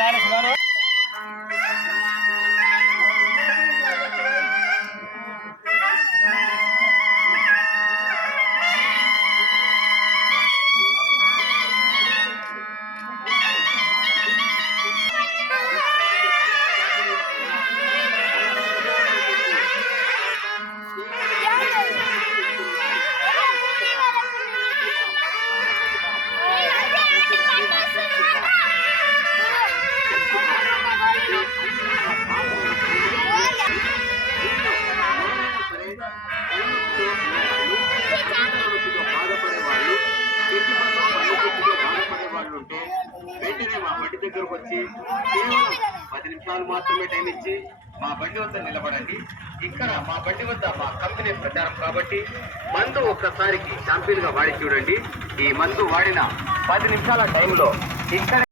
వెంటనే మా బండి దగ్గరకు వచ్చి కేవలం 10 నిమిషాలు మాత్రమే టైం ఇచ్చి మా బండి వద్ద నిలబడండి. ఇక్కడ మా బండి వద్ద మా కంపెనీ ప్రచారం కాబట్టి మందు ఒక్కసారికి షాంపిల్ గా వాడి చూడండి. ఈ మందు వాడిన 10 నిమిషాల టైంలో ఇక్కడ